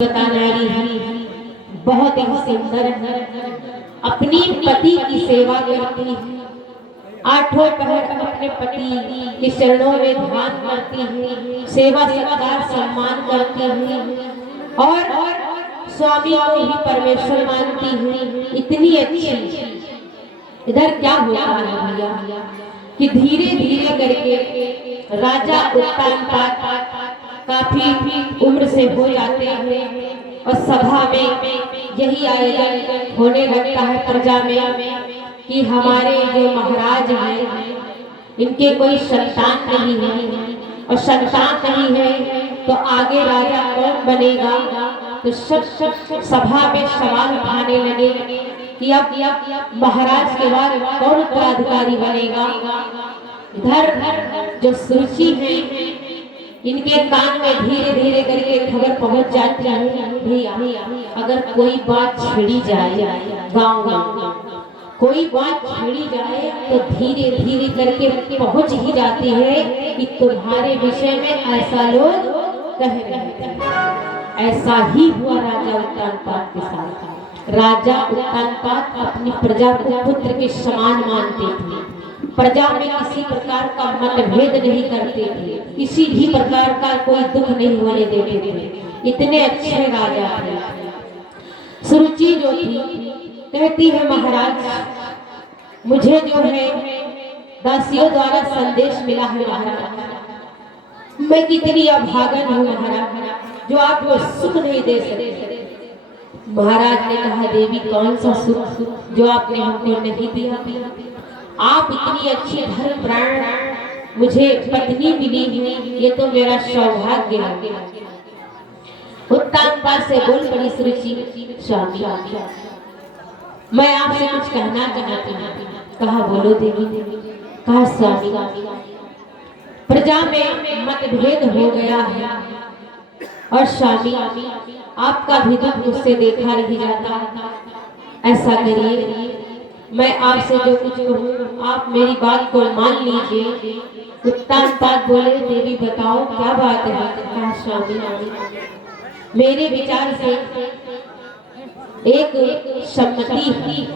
नारी बहुत ही सुंदर है, अपनी पति की सेवा करती है, आठों पहर अपने पति के चरणों में ध्यान करती है, सेवा सत्कार सम्मान करती है और स्वामी को ही परमेश्वर मानती है। इतनी अच्छी। इधर क्या होता है भैया कि धीरे धीरे करके राजा उत्तानपाद काफी उम्र से हो जाते हैं और सभा में यही आयोजन होने लगता है प्रजा में कि हमारे जो महाराज हैं इनके कोई संतान नहीं है और संतान नहीं है तो आगे राजा कौन बनेगा। तो सब सभा में सवाल उठाने लगे कि अब महाराज के बाद कौन उत्तराधिकारी बनेगा। इधर जो सुरुचि है इनके कान में धीरे धीरे करके खबर पहुंच जाती है भैया अगर कोई बात छिड़ी जाए गांव में, कोई बात छिड़ी जाए तो धीरे धीरे करके पहुंच ही जाती है कि तुम्हारे विषय में ऐसा लोग कह रहे हैं। ऐसा ही हुआ राजा उत्तानपाद के साथ। राजा उत्तानपाद अपनी प्रजा को पुत्र के समान मानते थे, प्रजा में किसी प्रकार का मतभेद नहीं करते थे, किसी भी प्रकार का कोई दुख नहीं होने देते थे। इतने अच्छे राजा थे। सुरुचि जो थी कहती है महाराज मुझे जो है दासियों द्वारा संदेश मिला है महाराज, मैं कितनी अभागन हूँ महाराज जो आपको सुख नहीं दे सकते। महाराज ने कहा देवी कौन सा सुख जो आपने हमको नहीं दिया। आप इतनी अच्छी धर्म प्राण मुझे पत्नी मिली है, ये तो मेरा सौभाग्य है। उत्तानपाद से बोल पड़ी सुरुचि स्वामी मैं आपसे कुछ कहना चाहती हूँ। कहा बोलो देवी। कहा स्वामी प्रजा में मतभेद हो गया है और स्वामी आपका भी दुख मुझसे देखा नहीं जाता। ऐसा करिए मैं आपसे जो कुछ कहूँ आप मेरी बात को मान लीजिए। उत्तानपाद बोले देवी बताओ क्या बात है। कहा स्वामी मेरे विचार से एक सम्मति।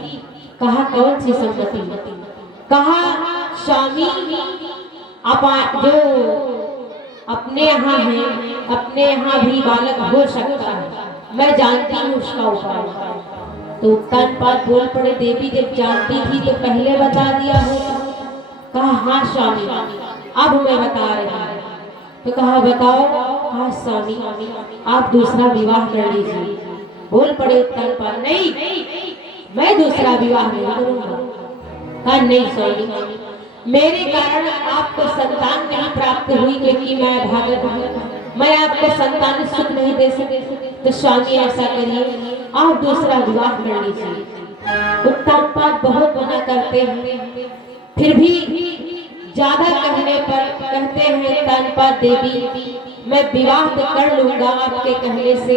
कहा कौन सी सम्मति। कहा स्वामी आप जो अपने यहाँ है अपने यहाँ भी बालक हो सकता है, मैं जानती हूँ उसका उपाय। तो उत्तानपाद बोल पड़े देवी जब जानती थी तो पहले बता दिया होता। कहा हाँ स्वामी अब मैं बता रही हूँ। तो कहा बताओ। कहा स्वामी आप दूसरा विवाह कर लीजिए। बोल पड़े उत्तानपाद नहीं मैं दूसरा विवाह नहीं करूंगा। कहा नहीं स्वामी मेरे कारण आपको संतान नहीं प्राप्त हुई क्योंकि मैं अभागन हूँ, मैं आपको संतान सुख नहीं दे सके। तो स्वामी ऐसा करिए आप दूसरा विवाह कर लीजिए। उत्तानपाद बहुत मना करते हैं, फिर भी ज्यादा कहने पर कहते हैं उत्तानपाद देवी मैं विवाह तो कर लूंगा आपके कहने से,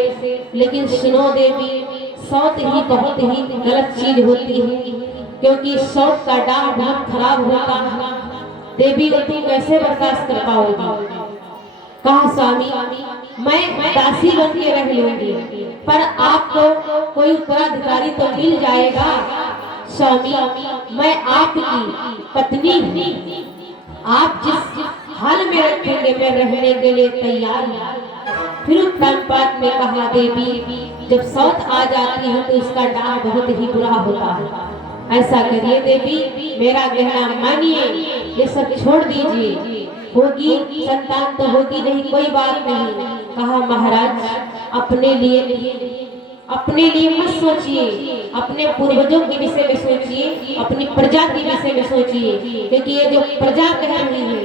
लेकिन सुनो देवी सौत ही बहुत ही गलत चीज होती है क्योंकि सौत का डाल बहुत खराब होता है। देवी को तुम कैसे बर्दाश्त कर पाओगी। कहा स्वामी मैं दासी बन के रह लूंगी पर आपको कोई उत्तराधिकारी तो मिल जाएगा। स्वामी मैं आपकी पत्नी हूँ, आप जिस हाल में रखेंगे मैं रहने के लिए तैयार हूँ। फिर उत्तानपाद ने कहा देवी जब सौत आ जाती है तो इसका डाल बहुत ही बुरा होता है। ऐसा करिए देवी मेरा कहना मानिए, ये सब छोड़ दीजिए। होगी संतान तो होगी नहीं कोई बात नहीं। कहा महाराज अपने लिए मत सोचिए, अपने पूर्वजों के विषय में सोचिए, अपनी प्रजा के विषय में सोचिए क्योंकि ये जो प्रजा कह रही है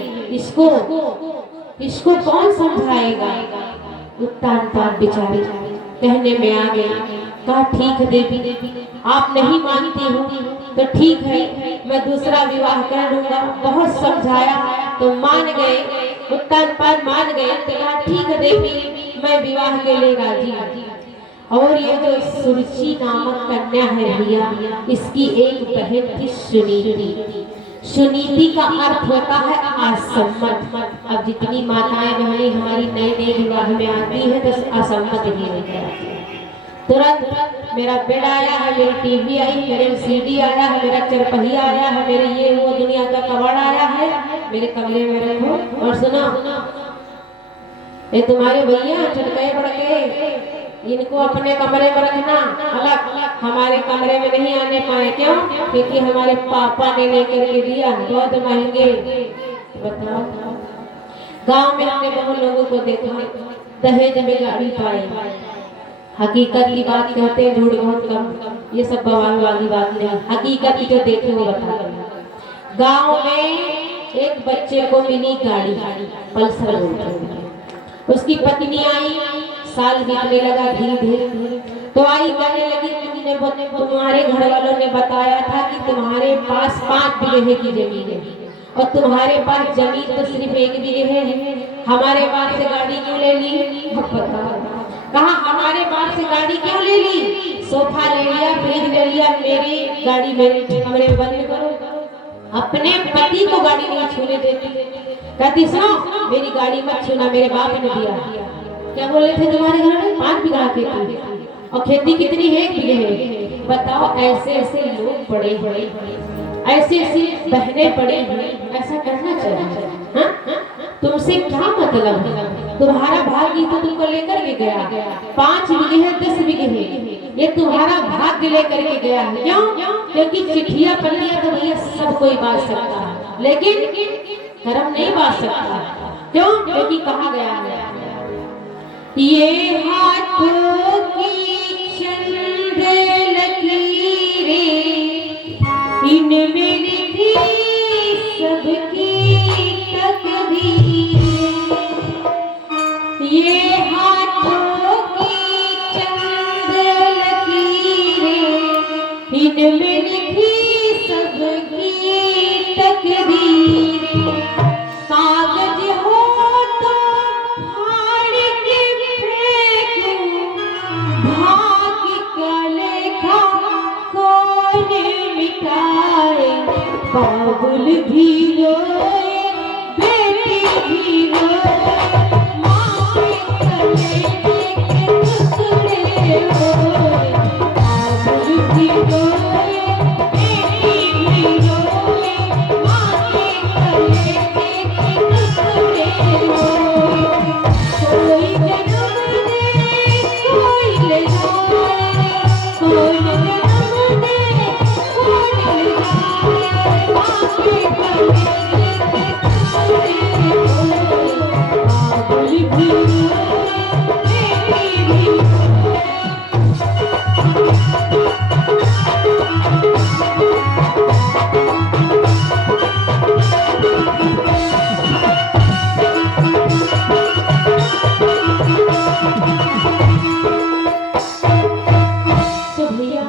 इसको कौन समझाएगा। उत्तानपाद बेचारे कहने में आ गए। कहा ठीक है देवी आप नहीं मानती हो तो ठीक है मैं दूसरा विवाह कर लूंगा। बहुत समझाया तो मान गए, उत्तानपाद मान गए। तो कहा ठीक है देवी मैं विवाह के लिए राजी। और ये जो सुरुचि नामक कन्या है भैया इसकी एक बहन थी सुनीति। सुनीति का अर्थ होता है असम्मत। अब जितनी माताएं बहनें हमारी नए नए विवाह में आती है तो असम्मत ही लेकर आती है। तुरंत मेरा बेड आया है, मेरी टीवी आई, मेरे सीडी आया है, मेरा चरपहिया आया है, मेरे ये वो दुनिया का कबाड़ आया है, मेरे कमरे में रखो। और सुनो, ये तुम्हारे भैया चटके बड़के, इनको अपने कमरे में रखना अलग, हमारे कमरे में नहीं आने पाए। क्यों? क्योंकि हमारे पापा ने लेकर के दिया, बहुत महंगे। बताओ, गांव में हमने बहुत लोगों को देखा दहेज में गाड़ी पाई। हकीकत की बात कहते हैं, झूठ बहुत कम, ये सब बवाल वाली बात नहीं। हकीकत की जो देखे वो बता। गांव में एक बच्चे को मिली गाड़ी, पल्सर बोलते, उसकी पत्नी आई, साल बीतने लगा धीरे धीरे, तो आई कहने लगी तुम्हारे घर वालों ने बताया था कि तुम्हारे पास 5 बीघे की जमीन है और तुम्हारे पास जमीन तो सिर्फ 1 बीघे है, हमारे पास से गाड़ी क्यों ले ली? कहा हमारे पास से गाड़ी क्यों ले ली? सोफा ले लिया, फ्रिज ले लिया, मेरी गाड़ी मेरे कमरे में बंद करो। अपने पति को गाड़ी नहीं छूने देती, कहती सुनो मेरी गाड़ी मत छूना, मेरे बाप ने दिया। क्या बोले थे तुम्हारे घर में? 5 बीघा खेती, और खेती कितनी है? 1 बीघे। बताओ, ऐसे ऐसे लोग बड़े बड़े, ऐसे ऐसे बहनें बड़े हुए, ऐसा करना चाहिए? हाँ, तुमसे क्या मतलब? तुम्हारा भाग्य तो तुमको लेकर के गया, 5 बीघे है, 10 बीघे है, ये तुम्हारा भाग्य लेकर के गया है। क्यों? क्योंकि चिट्ठियां पढ़िया तो भैया सब कोई बात सकता है, लेकिन कर्म नहीं बात सकता। क्यों? क्योंकि कहा गया है ये हाथों की चंद लकीरें, इनमें लिखी सबकी तकदीर। ये हाथों की चंद लकीरें, इनमें लिखी सबकी तकदीर। कागज हो तो फाड़ के फेंकूं, भाग्य का लेखा कौन मिटाए। बाबुल भी रोए, बेटी भी रोए, माँ के कलेजे के टुकड़े रोए। बाबुल भी रोए, बेटी भी रोए, माँ के कलेजे के टुकड़े रोए। कोई जन्म दे, कोई ले जाए, कोई जन्म दे, कोई ले जाए। माँ के कलेजे के टुकड़े रोए। बाबुल भी रोए, बेटी भी रोए। तो भैया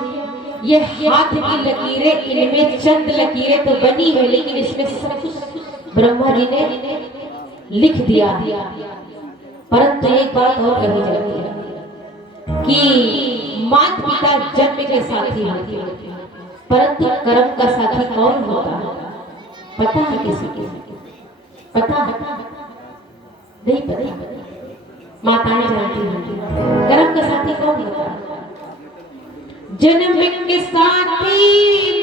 ये हाथ की लकीरें, इनमें चंद लकीरें तो बनी है, लेकिन इसमें सब कुछ ब्रह्मा जी ने लिख दिया। परंतु एक बात और कही जाती है कि माता पिता जन्म के साथी होते हैं, परंतु कर्म का साथी कौन होता है? पता है किसी के? पता नहीं? पता माताएं जानती हैं कर्म का साथी कौन होता है? जन्म के साथी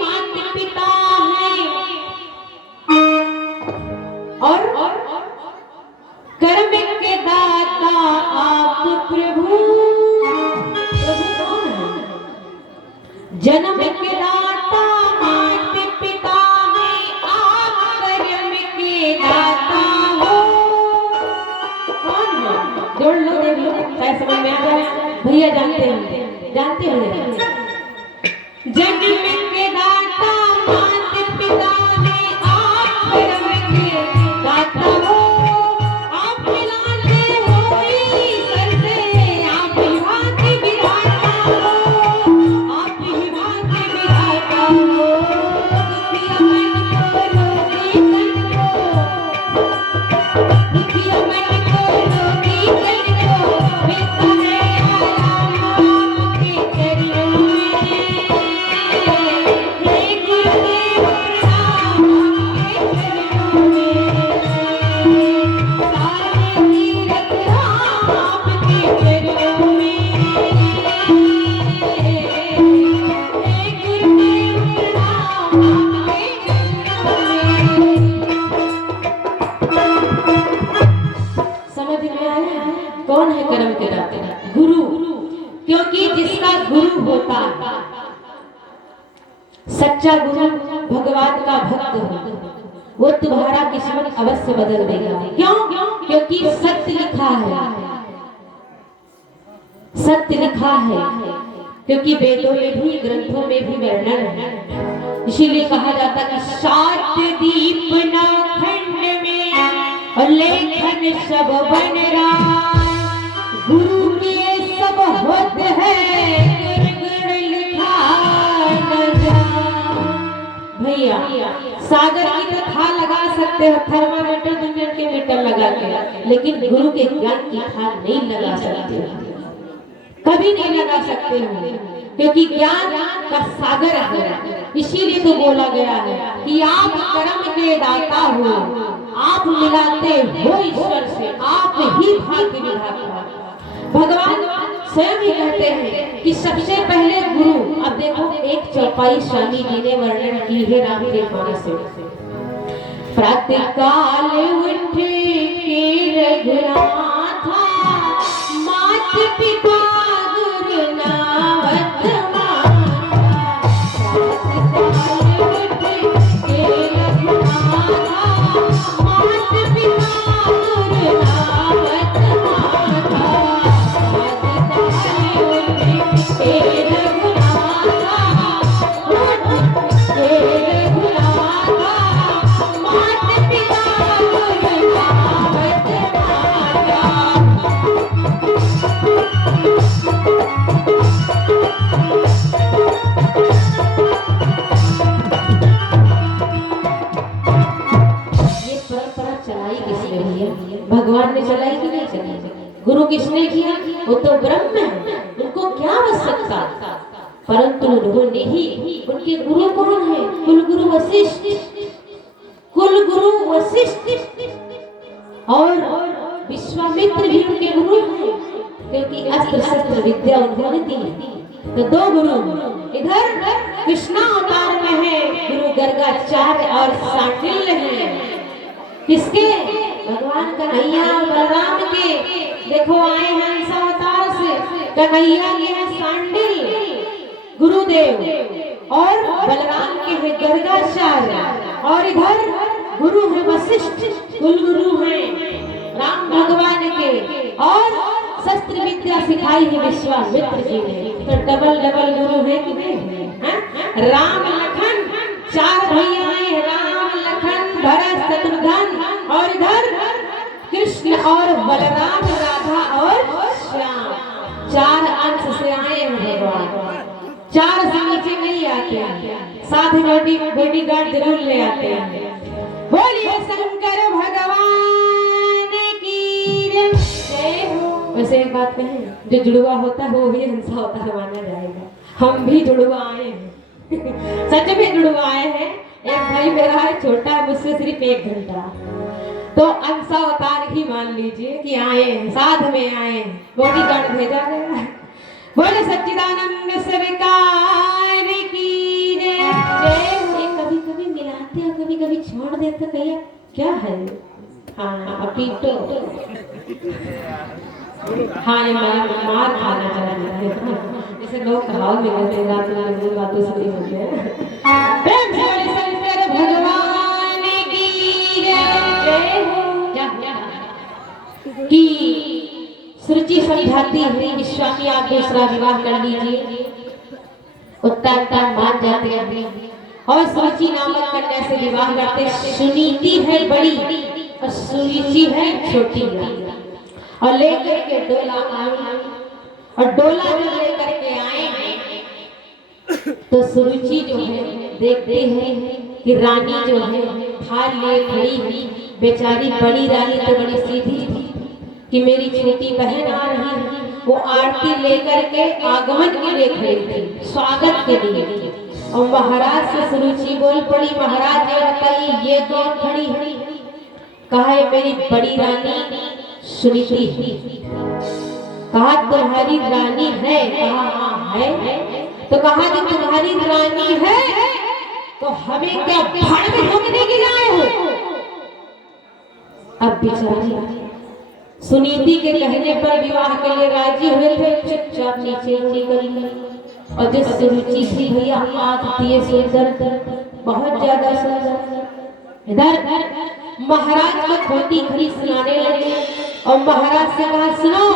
माता पिता है, और कर्म के दाता आप प्रभु। जन्म के दाता माता पिता है, आप कर्म के दाता हो। कौन है? जोड़ लो, देख लो, शायद समझ में आ जाए। भैया जानते हैं, जानते हैं। जन्म के दाता माता पिता है, आप कर्म के दाता हो। आप खिलाते हो ईश्वर से, आप ही भाग्य विधाता हो, आप ही भाग्य विधाता हो। दुखिया मन को रोगी तन को, दुखिया मन को रोगी तन को, मिलता है आराम आपके चरणों में। क्योंकि जिसका गुरु होता है, सच्चा गुरु भगवान का भक्त हो, वो तुम्हारा किस्मत अवश्य बदल देगा। क्यों? क्योंकि सत्य लिखा है, सत्य लिखा है, क्योंकि वेदों में भी ग्रंथों में भी वर्णन है। इसीलिए कहा जाता कि सात दीप नवखंड में और लेखन सब बन रहा, गुरु के सब होत है, गुण लिखा न जा। भैया सागर की तो था लगा सकते हो थर्मामीटर 2 मिनट के मीटर लगा के, लेकिन गुरु के ज्ञान की था नहीं लगा सकते, कभी नहीं लगा सकते हो, क्योंकि ज्ञान का सागर है। इसीलिए तो बोला गया है कि आप कर्म के दाता हो, आप मिलाते हो ईश्वर से, आप ही भाग्य विधाता। भगवान स्वयं ही कहते हैं कि सबसे पहले गुरु। अब देखो एक चौपाई स्वामी जी ने वर्णन की है रामचरितमानस से। प्रातः काल उठे रघुनाथ, मात पिता गुरु नावत माता। प्रातः काल उठे रघुनाथ, मात पिता गुरु नावत माता। भगवान ने चलाई कि नहीं चलाई? गुरु किसने किया? वो तो ब्रह्म है, उनको क्या आवश्यकता, परंतु उन्होंने ही, उनके गुरु कौन है? कुलगुरु वशिष्ठ, कुलगुरु वशिष्ठ और विश्वामित्र भी उनके गुरु हैं, क्योंकि अस्त्र शस्त्र विद्या उन्होंने दी। तो 2 गुरु इधर कृष्णा अवतार में है गुरु गर्गाचार्य और सांडिल्य है। किसके? भगवान कन्हैया बलराम के। देखो आए हैं हंस अवतार से, कन्हैया के हैं सांडिल्य गुरुदेव और बलराम के हैं गर्गाचार्य, और इधर गुरु है वशिष्ठ, कुल गुरु हैं राम भगवान के, और शस्त्र विद्या सिखाई है विश्वामित्र जी ने। तो डबल डबल गुरु है कि नहीं? राम लखन 4 भैया हैं, राम लखन भरत शत्रुघ्न, और इधर कृष्ण और बलराम, राधा और श्याम। 4 अंश से आए हैं भगवान, 4 से नीचे नहीं आते हैं, साथ में बॉडीगार्ड जरूर ले आते हैं। बोलिए शंकर भगवान की जय हो। वैसे एक बात कहें, जो जुड़वा होता है वो भी हंसा होता है माना जाएगा। हम भी जुड़वा आए हैं सच में जुड़वा आए हैं। एक भाई मेरा है छोटा, मुझसे सिर्फ 1 घंटा, तो अंशा अवतार ही मान लीजिए कि आए हैं, साथ में आए हैं, बॉडीगार्ड भेजा गया। बोले सच्चिदानंद सरकार की जय। कभी कभी मिलाते हैं, कभी कभी छोड़ देते, कहिए क्या है? हाँ अभी तो हाँ ये मार खाना चाहते हैं, जैसे लोग कहावत में कहते हैं रात में बातों से नहीं होते हैं। भगवान की जय हो। कि सुरुचि समझाती है कि स्वामी आप दूसरा विवाह कर लीजिए, उत्तर मान जाते हैं और सुरुचि नामक कन्या से विवाह करते। सुनीति है बड़ी और सुरुचि है छोटी, और लेकर के डोला आए, और डोला जो लेकर के आए तो सुरुचि जो है देखते हैं कि रानी जो है थाल लिए खड़ी हुई, बेचारी बड़ी रानी तो बड़ी सीधी थी कि मेरी छोटी बहन आ रही है। वो आरती लेकर के आगमन के लिए खड़ी थी, स्वागत के लिए। और महाराज से सुरुचि बोल पड़ी, महाराज ये बताइए ये कौन खड़ी है? कहा है मेरी बड़ी रानी सुनीति। कहा तुम्हारी रानी है? कहा हाँ है। तो कहा कि तुम्हारी रानी है तो हमें क्या भाड़ में झोंकने के लाए हो? अब बेचारी सुनीति के कहने पर विवाह के लिए राजी हुए थे, चुपचाप नीचे उड़ी गई। और जो सुरुचि थी भैया आंख दिए सुंदर, बहुत ज्यादा सुंदर। इधर महाराज को खोटी खड़ी सुनाने लगे और महाराज से कहा, सुनो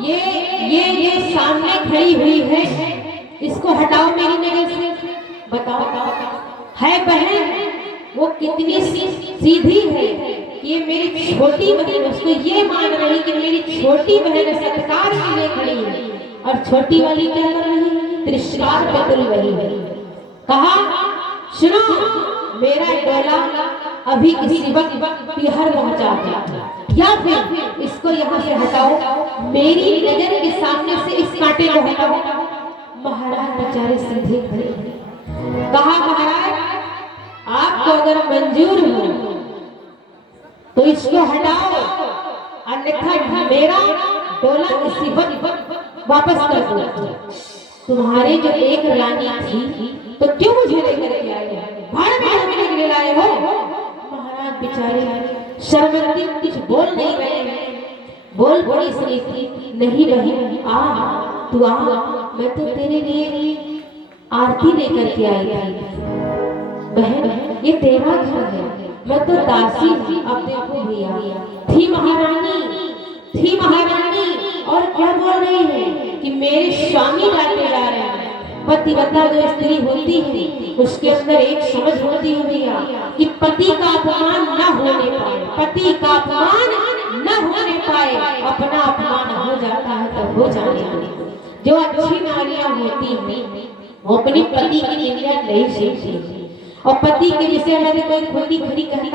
ये सामने खड़ी हुई है, इसको हटाओ मेरी नजर से। बताओ है बहन वो कितनी सीधी है, ये मेरी छोटी बहन, उसको ये मान रही कि मेरी छोटी बहन सत्कार के लिए खड़ी है, और छोटी वाली क्या कर रही है, तिरस्कार पे तुल रही है। कहा, सुनो मेरा डोला अभी किसी वक्त बिहार पहुंचा दो, या फिर इसको यहाँ से हटाओ, मेरी नजर के सामने से इस कांटे को हटाओ। महाराज बेचारे सीधे खड़े। कहा, महाराज आपको अगर मंजूर हो तो इसको हटाओ, अन्यथा मेरा डोला इसी वक्त वापस कर दो। तुम्हारी जो एक रानी थी तो क्यों मुझे लेकर के आए, भाड़ में हमें लेकर लाए हो। महाराज बेचारे शर्मिंदे कुछ बोल नहीं रहे हैं। बोल पड़ी सुनीति, नहीं बहन आ तू आ, मैं तो तेरे लिए आरती लेकर के आई थी। बहन ये तेरा घर है, मैं तो दासी थी। अब देखो भैया थी महारानी और क्या बोल रही है कि मेरे स्वामी डालने जा रहे हैं। पतिव्रता जो स्त्री होती है उसके अंदर एक समझ होती है भैया कि पति का अपमान न होने पाए, पति का अपमान न होने पाए, अपना अपमान हो जाता है तो हो जाने दो। जो अच्छी नारियां होती हैं वो अपनी पति की निंदा नहीं सीखती, और पति के विषय में कोई खोटी खड़ी कहता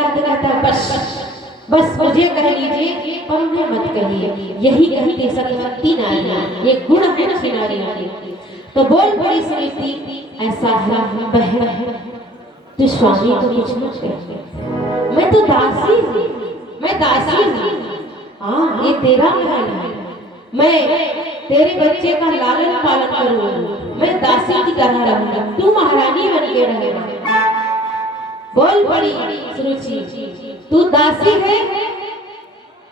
बस मुझे कह लीजिए और उन्हें मत कहिए। यही कहती सत्यवती नारियां, ये गुण है अच्छी नारियां की। तो बोल पड़ी सुनीति, ऐसा है बहन तू स्वामी तो कुछ मत कह, मैं तो दासी हूँ, मैं दासी हूँ। हाँ ये तेरा महल है, मैं तेरे बच्चे का लालन पालन करूंगा, मैं दासी की तरह रहूंगा, तू महारानी बन के रहेगा। बोल पड़ी सुरुचि, तू दासी है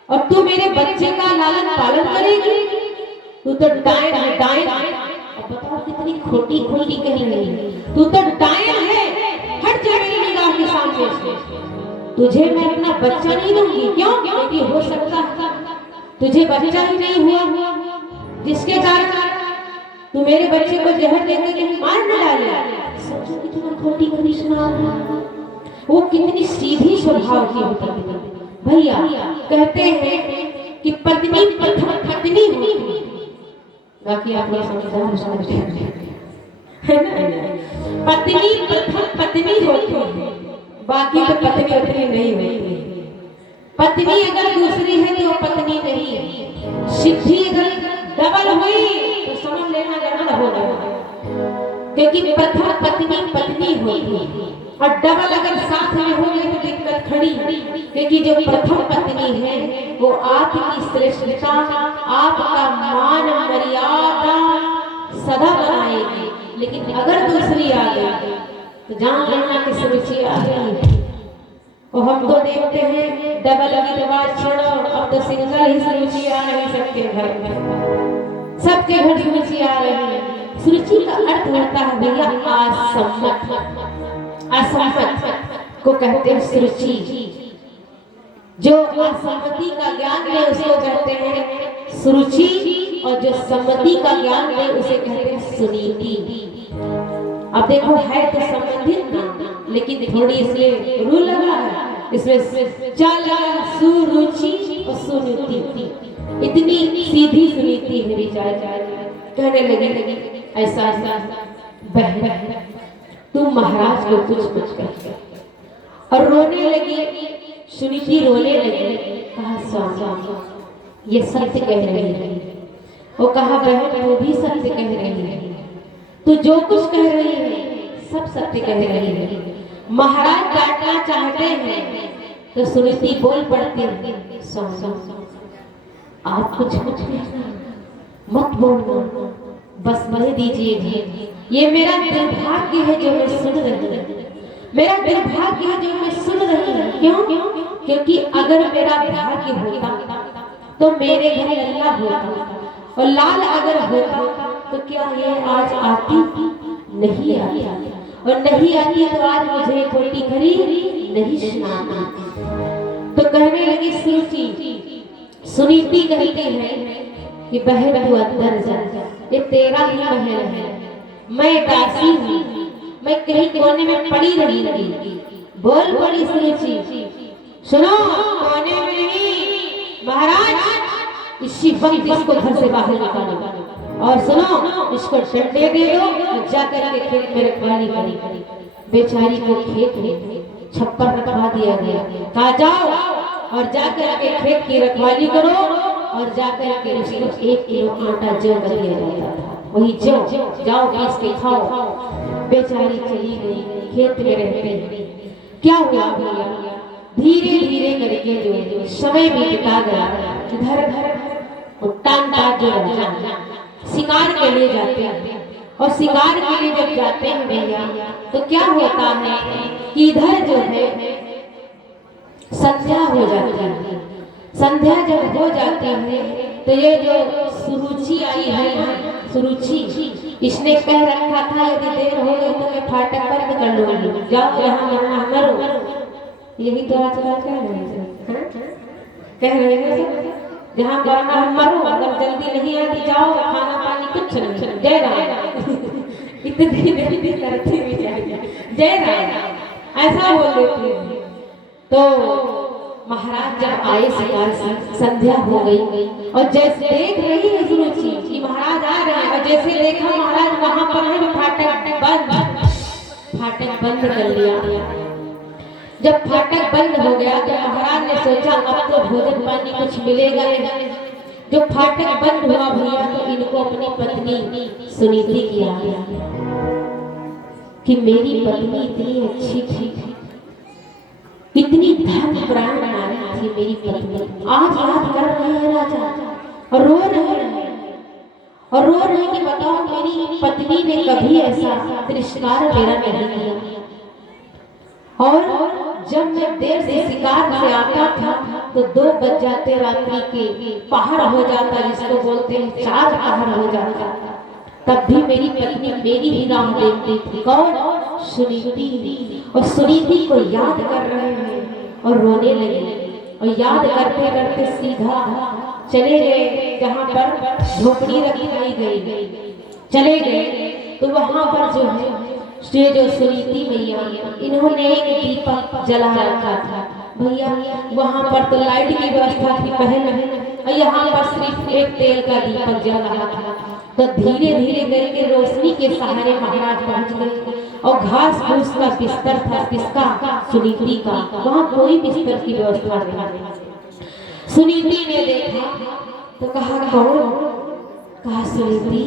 और तू मेरे बच्चे का लालन पालन करेगी, तू तो डायन है। अब बताओ कितनी खोटी कह रही है, तू तो डायन है, हट जा मेरी निगाह के सामने से। तुझे मैं अपना बच्चा नहीं दूंगी। क्यों? क्योंकि हो सकता है तुझे बच्चा ही नहीं हुआ, जिसके कारण तू मेरे बच्चे को जहर देकर के मार न डाले। सोचो कितना खोटी सुना, वो कितनी सीधी स्वभाव की होती है भैया। कहते हैं कि पत्नी प्रथम पत्नी होती है, बाकी आप लोग समझदार है ना। पत्नी प्रथम पत्नी होती है, बाकी तो पत्नी नहीं होती। पत्नी अगर दूसरी है तो पत्नी नहीं है। सिद्धि अगर डबल हुई तो समझ लेना डबल हो गया, क्योंकि प्रथम पत्नी होती है और डबल अगर साथ में हो गई तो दिक्कत खड़ी, क्योंकि जो प्रथम पत्नी है वो आपकी श्रेष्ठता, आपका मान मर्यादा सदा बनाएगी। लेकिन अगर दूसरी आ गई तो जान लेना कि सुरुचि आ गई। और हम तो देखते हैं डबल की रिवाज छोड़ो, अब तो सिंगल ही सुरुचि आ रही सबके घर में, सबके घर सुरुचि आ रही है। सुरुचि का अर्थ होता है भैया असम्मत को कहते हैं सुरुचि। जो असम्मति का ज्ञान दे उसको कहते हैं सुरुचि, और जो सम्मति का ज्ञान दे उसे कहते हैं सुनीति। अब देखो है तो संबंधित ना, लेकिन थोड़ी इसलिए रूल लगा है, इसमें चला सुरुचि और सुनीति, इतनी सीधी सुनीति है बेचारी। कहने लगी ऐसा बहन तुम महाराज को कुछ कर, और रोने लगी सुनीति, रोने लगी। कहा स्वामी ये सत्य कह रही है। वो कहा बहन वो भी सत्य कह रही है, तो जो कुछ कह रही है सब सत्य कह रही है। महाराज डांटना चाहते हैं तो सुनीति बोल पड़ती है, स्वामी आप कुछ मत बोलो, बस नहीं दीजिए। ये मेरा दुर्भाग्य है जो मैं सुन रही हूँ, मेरा दुर्भाग्य है जो मैं सुन रही हूँ। क्यों? क्योंकि अगर मेरा भाग्य होता तो मेरे घर लल्ला होता, और लाल अगर होता तो क्या ये आज आती? नहीं आती, और नहीं आती तो आज मुझे कोटी खरी नहीं सुनाती। तो कहने लगी सुरुचि, सुनीति कहती है कि बहन तू अंदर जा, ये तेरा ही महल है, मैं दासी हूँ, मैं कहीं कोने में पड़ी रही। बोल पड़ी सुरुचि, सुनो कोने में नहीं महाराज, इसी वक्त इसको घर से बाहर निकालो, और सुनो इसको डंडे दे दो और जाकर के खेत में रखवाली करी। बेचारी को खेत में छप्पर रखवा दिया गया, कहा जाओ और जाकर के खेत की रखवाली करो, और जाकर के उसको 1 किलो आटा जौ दिया जाता था, वही जौ जाओ पीस के खाओ। बेचारी चली गई, खेत में रहते क्या हुआ भैया, धीरे धीरे करके जो समय बीतता गया, इधर टान जो राजा शिकार के लिए जाते हैं, और शिकार के लिए जब जाते हैं भैया तो क्या होता है कि इधर जो है संध्या हो जाती है। संध्या जब हो जाती है तो ये जो सुरुचि आई है, सुरुचि, इसने कह रखा था यदि देर हो गई तो मैं फाटक बंद कर लूंगी, जाओ जहाँ मरना मरो। यही तो आजकल कह रहे हैं जहाँ मरना मरो, अगर जल्दी नहीं आती जाओ, खाना पानी कुछ नहीं। जय राम इतनी जल्दी करती भी जय राम ऐसा बोल देती है। तो महाराज जब आए शिकार से, संध्या हो गई, और जैसे देख रही है सुरुचि कि महाराज आ रहे हैं, और जैसे देखा महाराज वहां पर है, फाटक बंद कर लिया। जब फाटक बंद हो गया तो महाराज ने सोचा अब तो भोजन पानी कुछ मिलेगा नहीं। जब फाटक बंद हुआ भैया तो इनको अपनी पत्नी सुनीति की याद आई कि मेरी पत्नी इतनी अच्छी थी, इतनी धर्म प्राण नारी थी मेरी पत्नी, आज याद कर रहे हैं राजा और रो रहे हैं, और रो रहे कि बताओ मेरी पत्नी ने कभी ऐसा तिरस्कार मेरा नहीं किया। और जब मैं देर से शिकार से आता था तो 2 बज जाते रात्रि के, पहर हो जाता, जिसको बोलते हैं 4 पहर हो जाता, तब भी मेरी पत्नी मेरी ही राह देखती थी। कौन? सुनीति। और सुनीति को याद कर रहे हैं और रोने लगे, और याद करते करते सीधा चले गए जहाँ पर झोपड़ी रखी गई, चले गए तो वहां पर जो है जो सुनीति मैया, इन्होंने एक दीपक जला रखा था भैया। वहां पर तो लाइट की व्यवस्था थी पहले, और यहाँ पर सिर्फ एक तेल का दीपक जल रहा था। तो धीरे धीरे करके रोशनी के सहारे महाराज पहुंच गए, और घास फूस का बिस्तर था, किसका? सुनीति का। वहां कोई बिस्तर की व्यवस्था नहीं। सुनीति ने देखा तो कहा कौन? कहा सुनीति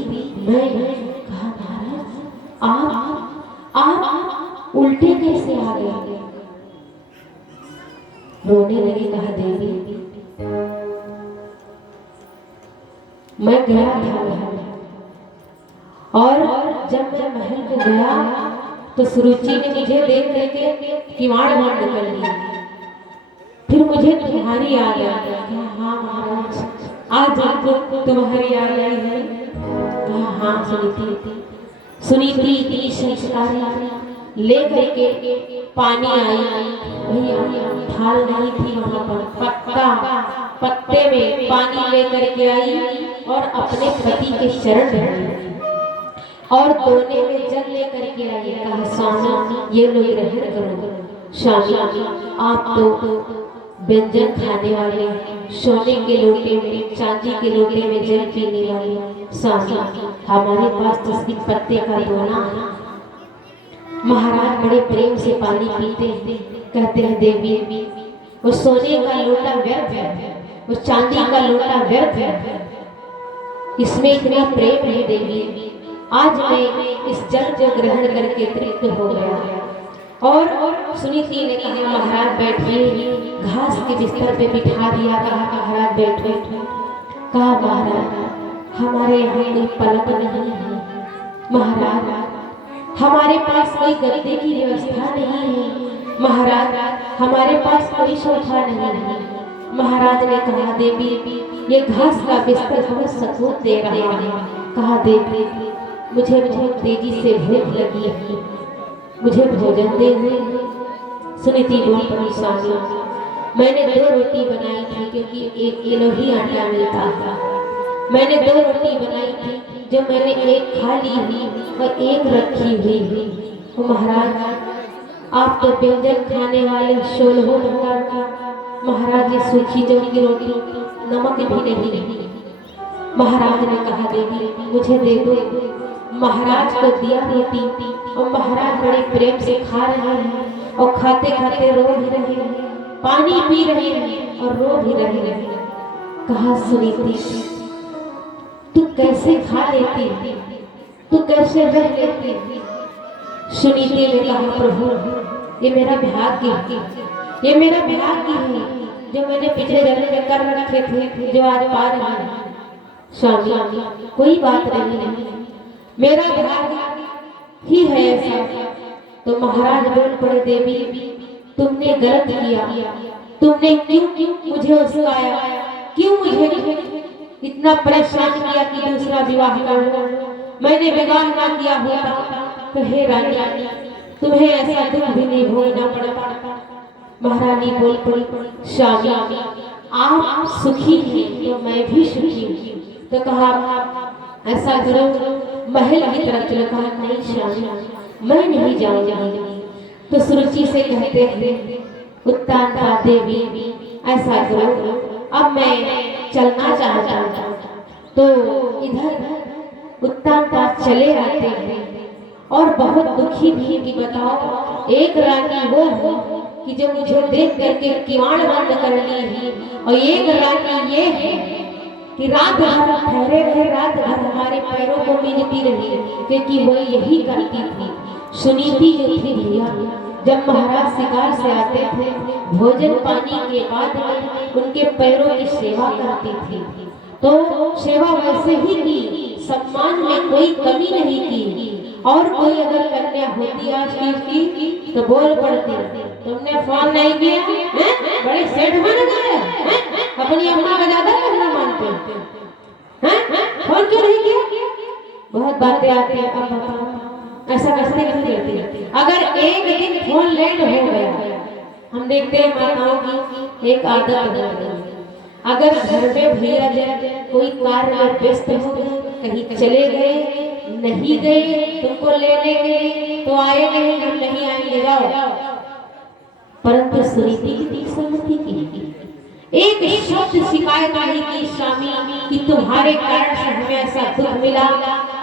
मैं। कहा महाराज आप उल्टे कैसे आ गए? रोने लगे। कहा देवी मैं गया था महल, और जब मैं महल को गया तो सुरुचि ने मुझे देख करके किवाड़ बंद कर लिया। फिर मुझे तुम्हारी याद आई। हाँ महाराज आज आपको तुम्हारी याद आई है? हाँ सुनीति। सुनीति इतनी संस्कारी ले करके पानी आई भैया, थाल नहीं थी वहां पर, पत्ते में पानी ले करके आई और अपने पति के चरण धोए, और दोने में जल ले करके आई। कहा स्वामी ये लो ग्रहण करो। स्वामी आप तो व्यंजन खाने वाले, सोने के लोटे में, चांदी के लोटे में जल पीने वाले, स्वामी हमारे पास तो सिर्फ पत्ते का दोना है। महाराज बड़े प्रेम से पानी पीते हैं, कहते हैं देवी वो सोने का लोटा व्यर्थ है, वो चांदी का लोटा व्यर्थ है, इसमें इतना प्रेम है देवी। आज मैं इस जल को ग्रहण करके तृप्त हो गया। और सुनीति ने कहा महाराज बैठिए, घास के बिस्तर पे बिठा दिया। कहा महाराज बैठो। कहा महाराज हमारे यहाँ कोई पलंग नहीं है, महाराज हमारे पास कोई गद्दे की व्यवस्था नहीं है, महाराज हमारे पास कोई सोफा नहीं है, महाराज ने कहा देवी ये घास का बिस्तर बहुत सुकून दे रहा है। कहा देवी मुझे बहुत तेजी से भूख लगी है, मुझे भोजन दे दे। सुनीति बहुत परेशानी, मैंने 2 रोटी बनाई थी क्योंकि 1 किलो ही आटा मिलता था। मैंने 2 रोटी बनाई थी जो मैंने एक खा ली हुई और एक रखी हुई। तो महाराज आप तो व्यंजन खाने वाले 16 प्रकार की, महाराज ये सूखी जौ की रोटी नमक भी नहीं। महाराज ने कहा देवी मुझे दे दो। महाराज को दिया रोटी और महाराज बड़े प्रेम से खा रहे हैं और खाते खाते रो भी रहे हैं, पानी पी रहे हैं और रो भी रहे हैं। कहा सुनीति तू कैसे खा लेती, तू कैसे रह लेती। सुनीति ने कहा प्रभु ये मेरा भाग्य है, ये मेरा भाग्य है जो मैंने पिछले जन्म में कर रखे थे जो आज पा रहा है। स्वामी कोई बात नहीं है, मेरा भाग्य ही है ऐसा। तो महाराज बोल पड़े देवी तुमने गलत किया, तुमने क्यों मुझे उस्काया, क्यों मुझे इतना परेशान किया कि दूसरा विवाह कर लो। मैंने विवाह ना किया होता तो हे रानी तुम्हें ऐसा दुख भी नहीं भोगना पड़ता। महारानी बोल पड़ी स्वामी आप सुखी हैं तो मैं भी सुखी हूँ। तो कहा ऐसा करो महल की तरफ चलो। कहा नहीं स्वामी मैं नहीं जाऊंगी। तो सुरुचि से कहते हैं उत्तानता देवी ऐसा करो अब मैं चलना चाहता हूँ। तो इधर उत्तानता चले आते हैं और बहुत दुखी भी कि बताओ एक रानी वो हो कि जो मुझे देख करके किवाड़ बंद कर ली है और एक रानी ये है कि रात भर ठहरे रहे, रात भर हमारे पैरों को मिलती रही क्योंकि वो यही करती थी। सुनीति जो थी भैया जब महाराज शिकार से आते थे भोजन पानी के बाद उनके पैरों की सेवा करती थी। तो सेवा वैसे ही की, सम्मान में कोई कमी नहीं की। और कोई अगर कन्या होती आज की तो बोल पड़ती तुमने फोन नहीं किया, बड़े सेठ बन गए, अपनी अम्मा का ज्यादा करना मानते हैं, फोन क्यों नहीं किया। बहुत बातें आती हैं, अब बताओ ऐसा कैसे नहीं करती। अगर एक दिन फोन लेट हो गया, हम देखते हैं माताओं की एक आदत हो गई, अगर घर में भैया कोई कार्य में व्यस्त हो गए, कहीं चले गए नहीं गए, तुमको लेने गए तो आए नहीं, हम नहीं आएंगे जाओ। परंतु सुनीति की सहमति की एक शब्द शिकायत आई कि स्वामी कि तुम्हारे कारण से हमें ऐसा दुख मिला।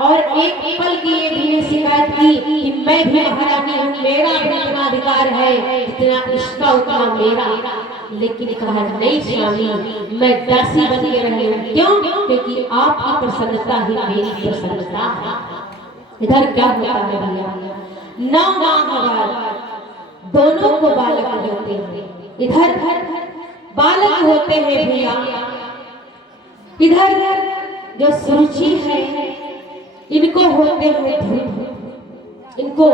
और एक पल की ये भी ने शिकायत की कि मैं भी महारानी हूँ, मेरा भी इतना अधिकार है, इतना इसका उतना मेरा। लेकिन कहा नहीं स्वामी मैं दासी बन के रही हूँ। क्यों? क्योंकि आपकी प्रसन्नता ही मेरी प्रसन्नता है। इधर क्या होता है भैया 9 माह बाद दोनों को बालक होते हैं। इधर बालक होते हैं भैया, इधर जो सुरुचि है इनको होते हैं ध्रुव, इनको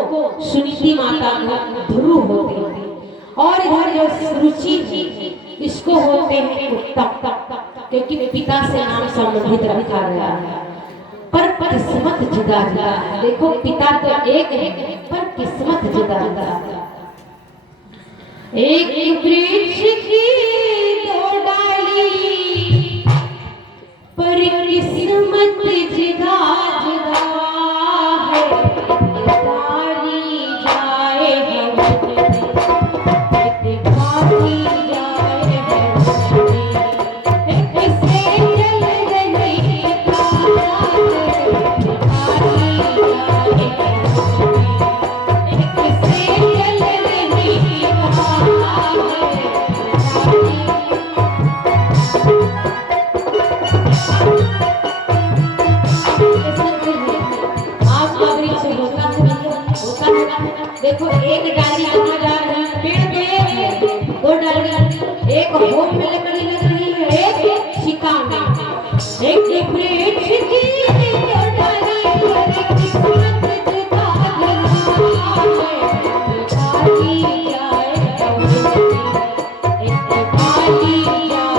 सुनीति माता को ध्रुव होते हैं। और इधर जो सुरुचि इसको होते हैं उत्तम, क्योंकि पिता से नाम संबंधित रखा गया है। पर किस्मत जुदा जुदा है। देखो पिता तो एक है पर किस्मत जुदा जुदा है। एक वृक्ष की 2 डाली पर किस्मत जुदा जुदा है। डाली जाए देखो एक डाली कहाँ जा रही है, पेड़ पे 2 डाली, एक होम में लकड़ी लग रही है, एक शिका में। एक वृक्ष की 2 डाली पर किस्मत जुदा जुदा है। डाली जाए एक डाली जाए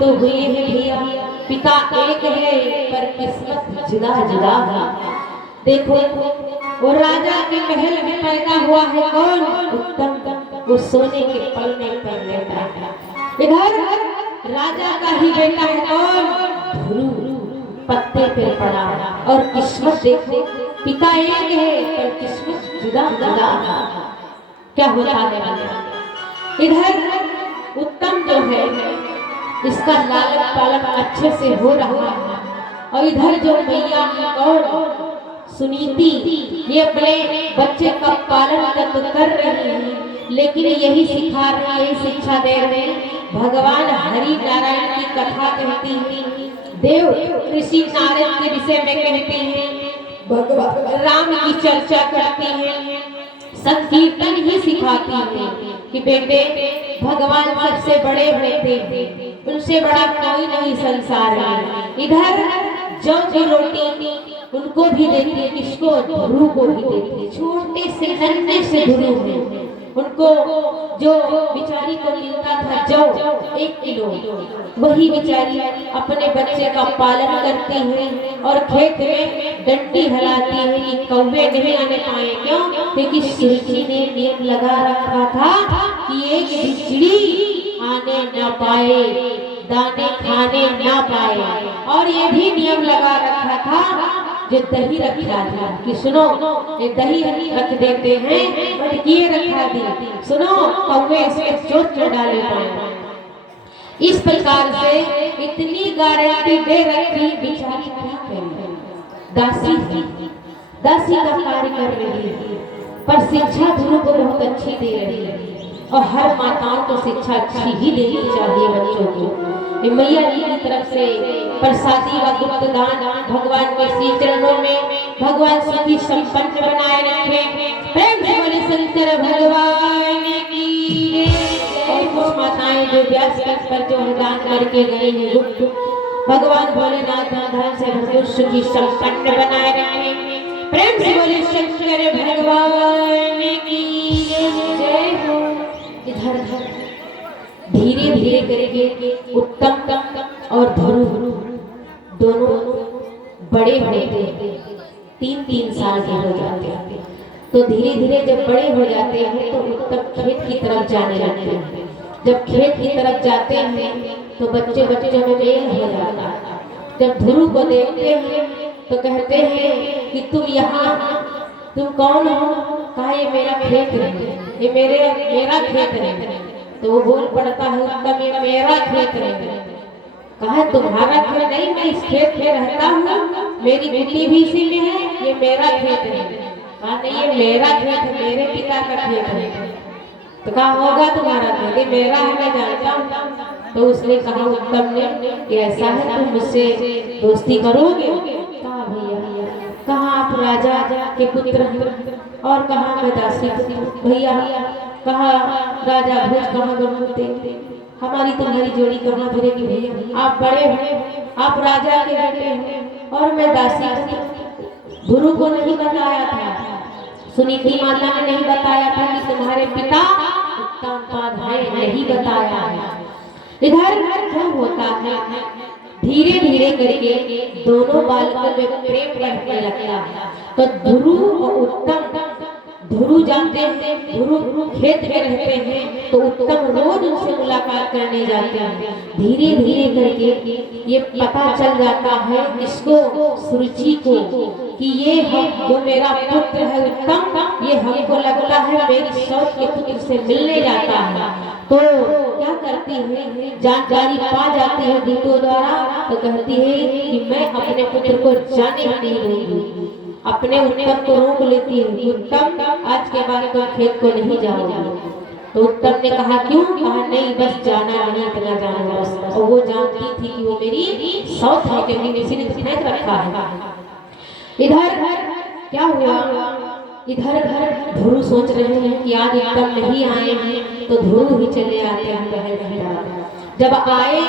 तो हुए हैं भैया, पिता एक है पर किस्मत जुदा जुदा है। देखो वो राजा के महल में पैदा हुआ है कौन? उत्तम। वो सोने के पलने पर लेटा है। इधर राजा का ही बेटा है कौन? ध्रुव, पत्ते पे पड़ा। और किस्मत देखो, पिता एक है पर किस्मत जुदा जुदा है। क्या होता है? इधर उत्तम जो है इसका लालन पालन अच्छे से हो रहा है, और इधर जो मैया और सुनीति ये अपने बच्चे का पालन तो कर रही है, लेकिन यही सिखा रही है, यही शिक्षा दे रहे हैं। भगवान हरि नारायण की कथा कहती है, देव ऋषि नारद के विषय में कहती है, भगवान राम की चर्चा करती हैं, संकीर्तन ही सिखाती हैं कि बेटे भगवान सबसे बड़े होते हैं, उनसे बड़ा कोई नहीं संसार में। इधर जौ की रोटी उनको भी देती है, किसको? ध्रुव को भी देती है। छोटे से नन्हे से ध्रुव है, उनको जो बिचारी को मिलता था जौ 1 किलो, वही बिचारी अपने बच्चे का पालन करती है और खेत में डंडी हिलाती है कि कौवे नहीं आने पाए। क्यों? क्योंकि सुरुचि ने नियम लगा रखा था कि एक भी चिड़ी आने न पाए, दाने खाने न पाए। और ये भी नियम लगा रखा था जो दही रखा था कि सुनो ये दही रख देते हैं, किए रखा दी, सुनो कौवे इसके चोट न डाले पाए। इस प्रकार से इतनी गारंटी दे रखी, बिचारी क्या करे, दासी दासी का कार्य कर रही है, पर शिक्षा ध्रुव को बहुत अच्छी दे रही है। और हर माताओं को शिक्षा अच्छी ही देनी चाहिए बच्चों को। मैया जी की तरफ से प्रसादी व गुप्त दान भगवान के श्री चरणों में भगवान सुखी संपन्न बनाए रखे। प्रेम से बोले शंकर भगवान की। और कुछ माताएं जो व्यास पर जो दान करके गए हैं गुप्त, भगवान भोलेनाथ धन से भरपूर सुखी संपन्न बनाए रखे। प्रेम से बोले शंकर भगवान की जय हो। इधर धीरे धीरे करके उत्तम और ध्रुव दोनों बड़े होते, 3-3 साल के हो जाते हैं। तो धीरे धीरे जब बड़े हो जाते हैं तो उत्तम खेत की तरफ जाने लगते हैं। जब खेत की तरफ जाते हैं तो बच्चे बच्चों में मेल हो जाता है। जब ध्रुव को देखते हैं तो कहते हैं कि तुम यहाँ, तुम कौन हो? कहा ये मेरा खेत है, ये मेरा खेत है। तो वो बोल पड़ता है उत्तम ये मेरा खेत है। कहा तुम्हारा खेत नहीं, मैं इस खेत में रहता हूँ, मेरी बेटी भी इसी में है, ये मेरा खेत है। कहा नहीं ये मेरा खेत है, मेरे पिता का खेत है। तो कहा होगा तुम्हारा खेत, ये मेरा है, मैं जानता हूँ। तो उसने कहा उत्तम ने कि ऐसा है तुम मुझसे दोस्ती करोगे? कहा भैया, कहा आप राजा के पुत्र हैं और कहा मैं दासी भैया, कहा राजा भोज कहाँ बनते, हमारी तुम्हारी जोड़ी कहाँ फिरेगी भैया? आप बड़े हैं, आप राजा के बेटे हैं और मैं दासी। ध्रुव को नहीं बताया था, सुनीति माता ने नहीं बताया था कि तुम्हारे पिता उत्तमपाद है, नहीं बताया है। इधर क्या होता है, धीरे धीरे करके दोनों बालकों में प्रेम बढ़ने लगता है। तो ध्रुव और उत्तम, ध्रुव जानते हैं, ध्रुव खेत में रहते हैं तो उत्तम रोज उनसे मुलाकात करने जाते हैं। धीरे धीरे करके ये पता चल जाता है इसको, सुरुचि को, कि ये हम जो मेरा पुत्र है उत्तम, ये हमको लगता है मेरी सौत के पुत्र से मिलने जाता है। तो क्या करती है, जानकारी पा जाती है दूतों द्वारा, तो कहती है कि मैं अपने पुत्र को जाने नहीं दूंगी। अपने उत्तम को रोक लेती है, उत्तम आज के बाद तो खेत को नहीं जाओगे। तो उत्तम ने कहा क्यों? कहा नहीं बस जाना नहीं, इतना जाना बस। और वो जानती थी कि वो मेरी सौत है, क्योंकि किसी ने फेंक रखा है। इधर क्या हुआ, इधर ध्रुव सोच रहे हैं कि आज उत्तम नहीं आए हैं तो ध्रुव ही चले आते हैं। जब आए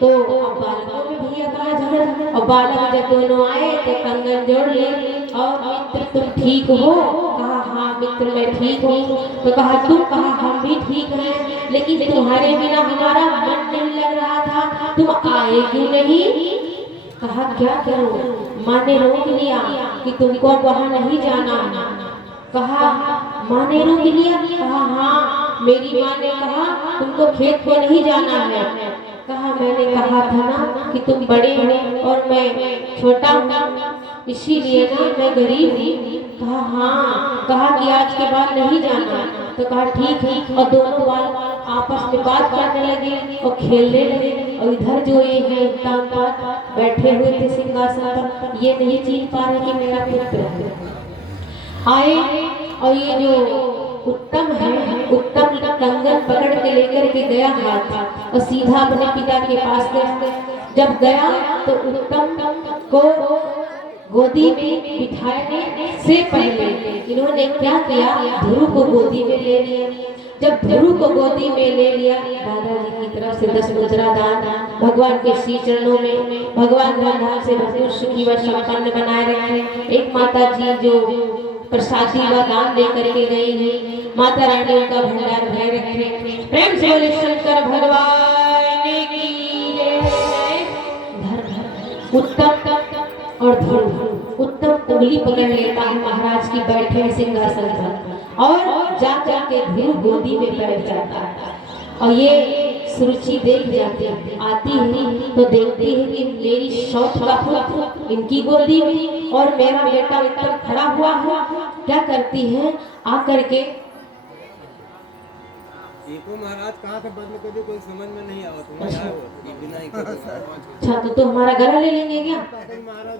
तो बालकों में भैया कहा जाए, और बालक जब दोनों आए तो कंगन जोड़ ले, और मित्र तुम ठीक हो? कहा हाँ मित्र मैं ठीक हूँ। तो कहा तुम? कहा हम भी ठीक हैं, लेकिन तुम्हारे बिना हमारा मन नहीं लग रहा था, तुम आए क्यों नहीं? कहा क्या करूं, माँ ने रोक लिया कि तुमको वहाँ नहीं जाना। कहा माँ ने रोक लिया? कहा हाँ मेरी माँ ने कहा तुमको खेत को नहीं जाना है। कहा मैंने कहा था ना कि तुम बड़े हो और मैं छोटा हूँ, इसीलिए ना मैं गरीब हूँ। कहा हाँ। कहा कि आज के बाद नहीं जाना। तो कहा ठीक है। और दोनों बाल आपस में बात करने लगे और खेलने लगे। और इधर जो ये है उत्तमपाद बैठे हुए थे सिंहासन पर, ये नहीं चिन्ह पा रहे कि मेरा पुत्र है। आए और ये जो उत्तम है, उत्तम कंगन पकड़ के लेकर के गया हाथ और सीधा अपने पिता के पास गया। जब गया तो उत्तम को गोदी में बिठाने से पहले इन्होंने क्या किया, ध्रुव को गोदी में ले लिया। जब ध्रुव को गोदी में ले लिया, दादाजी की तरफ से 10 मुद्रा दान भगवान के श्री चरणों में, भगवान राधा से मनुष्य की वह संपन्न बनाए रखे। एक माता जी जो प्रसादी व दान लेकर के गई है, माता रानी उनका भंडार भर रखे। प्रेम से बोले शंकर भगवान की जय। उत्तम और ध्रुव उत्तम उंगली पकड़ लेता है महाराज की बैठे सिंहासन पर और जाकर के ध्रुव गोदी में बैठ जाता है। और ये सुरुचि देख जाती है, आती है तो देखती है कि मेरी शौच का पुत्र इनकी गोदी में और मेरा बेटा ऊपर खड़ा हुआ है। क्या करती है, आकर के देखो महाराज कहाँ से बदल कर दी, कोई समझ में नहीं आवा तुम्हें। अच्छा तो हमारा गला ले लेंगे क्या? महाराज